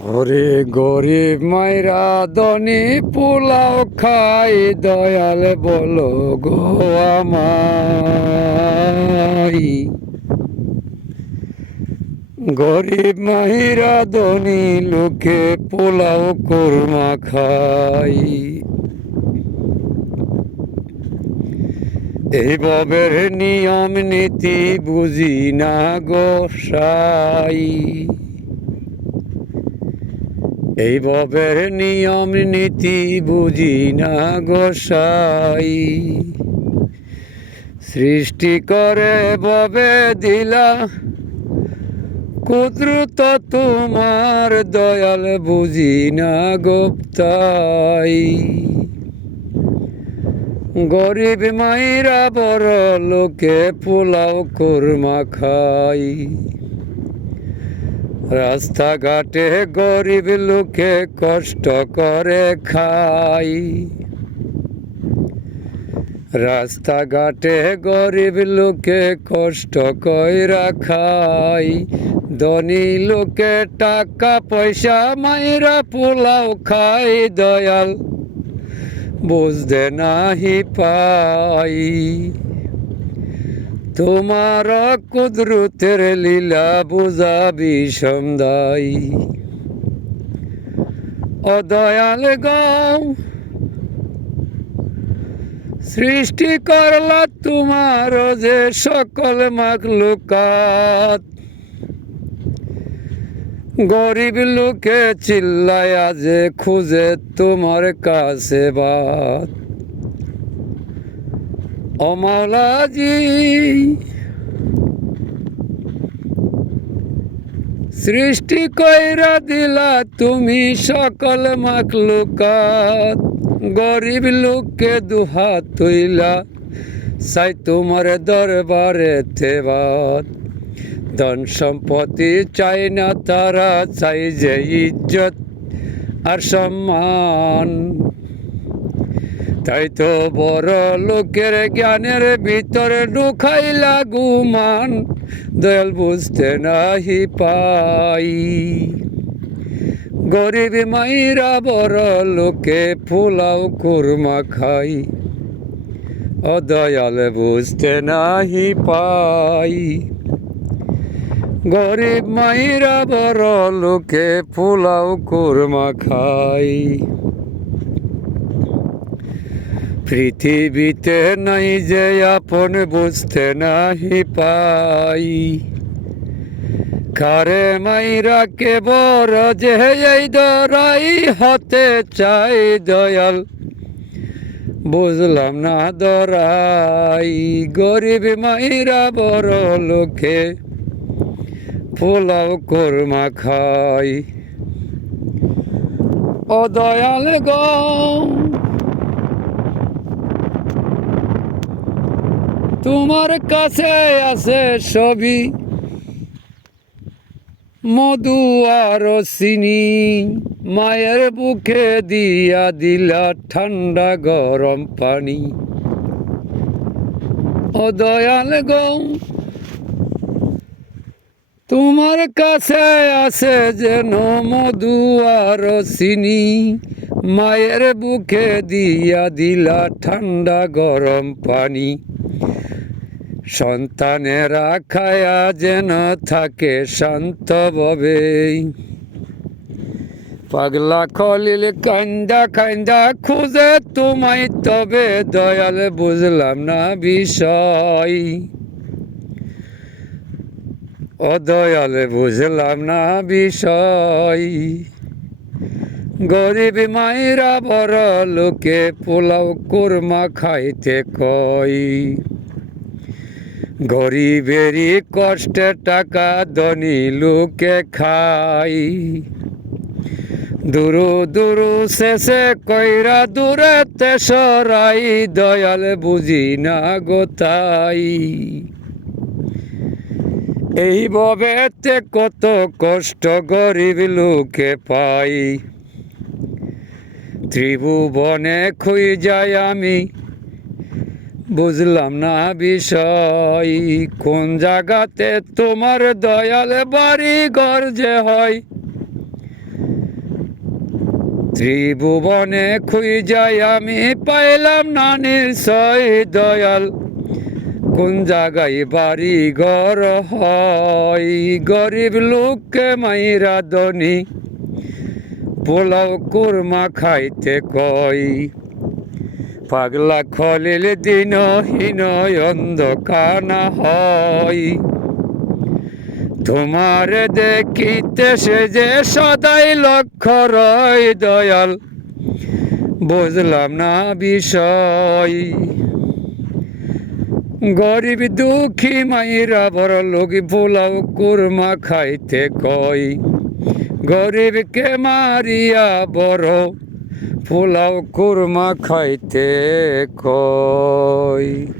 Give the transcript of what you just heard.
ওরে গরিব মাইরা দনি পোলাও খাই দয়াল বলো গো আমায়। গরিব মাইরা দনি লোকে পোলাও কোরমা খাই। এই ববের নিয়ম নীতি বুঝি না গোসাই। এই ববের নিয়ম নীতি বুঝি না গোসাই। সৃষ্টি করে ববে দিলা কুদরত তোমার দয়াল বুঝি না গোপ্তাই। গরিব মাইরা বড় লোকে পোলাও কোরমা খাই। রাস্তাঘাটে গরিব লোকে কষ্ট করে খাই। রাস্তাঘাটে গরিব লোকে কষ্ট কইরা খাই। ধনী লোকে টাকা পয়সা মাইরা পোলাও খাই দয়াল বুঝতে নাহি পাই। তোমার কুদরতের লীলা বুঝাবি সমদাই। ও দয়াল গো সৃষ্টি করলা তোমার যে সকল মাখলুকাত। গরিব লোকে চিল্লায়া যে খুঁজে তোমার কাছে বাত। ও মাওলাজি সৃষ্টি কইরা দিলা তুমি সকল মাখলুকাত। গরিব লোককে দুহাত তুইলা চাই তোমার দরবারে থেবাত। ধন সম্পত্তি চাই না তারা চাই যে ইজ্জত আর সম্মান। তাই তো বড় লোকের জ্ঞানের ভিতরে ঢুকাইলা গুমান দয়াল বুঝতে নাহি পাই। গরিব মাইরা বড় লোকে পোলাও কোরমা খাই। ও দয়াল বুঝতে নাহি পাই। গরিব মাইরা বড় লোকে পোলাও কোরমা খাই। পৃথিবীতে নাই যে আপন বুঝতে নাহি পাই। কারে মাইরা কে বড় যে এই দরাই হতে চাই দয়াল বুঝলাম না দরাই। গরিব মাইরা বড় লোকে পোলাও কোরমা খাই। ও দয়াল গো তোমার কাছে আছে সবই মধু আর চিনি। মায়ের বুকে দিয়া দিলা ঠান্ডা গরম পানি। ও দয়াল গো তোমার কাছে আছে যেন মধু আর চিনি। মায়ের বুকে দিয়া দিলা ঠান্ডা গরম পানি। সন্তানেরা খায়া যেন থাকে শান্ত ভাবে। পাগলা খলিল কান্দা কান্দা খুঁজে তোমায় তবে দয়াল বুঝলাম না বিষয়। ও দয়াল বুঝলাম না বিষয়। গরিব মাইরা বড় লোকে পোলাও কোরমা খাইতে কই। গরিবেরই কষ্টে টাকা ধনী লোকে খাই। দুরু দুরু শেষে কইরা দূরেতে সরাই দয়াল বুঝি না গোতাই। এই ভবেতে কত কষ্ট গরিব লোকে পাই। ত্রিভুবনে খুই যাই আমি বুঝলাম না বিষয়। কোন জায়গাতে তোমার দয়াল বাড়ি ঘর যে হয় ত্রিভুবনে খুই যাই আমি পাইলাম না নিশ্চয় দয়াল কোন জায়গায় বাড়ি ঘর হয় গরিব লোককে মাইরা ধনী পোলাও কুরমা খাইতে কই পাগলা খলিল দিনহীন অন্ধকানা হয় তোমার দেখিতে সে যে সদাই লক্ষ্য রয় দয়াল বুঝলাম না বিষয় গরিব দুঃখী মাইরা বড় লোক পোলাও কুরমা খাইতে কই গরিবকে মারিয়া বড় পোলাও কুরমা খাইতে কই।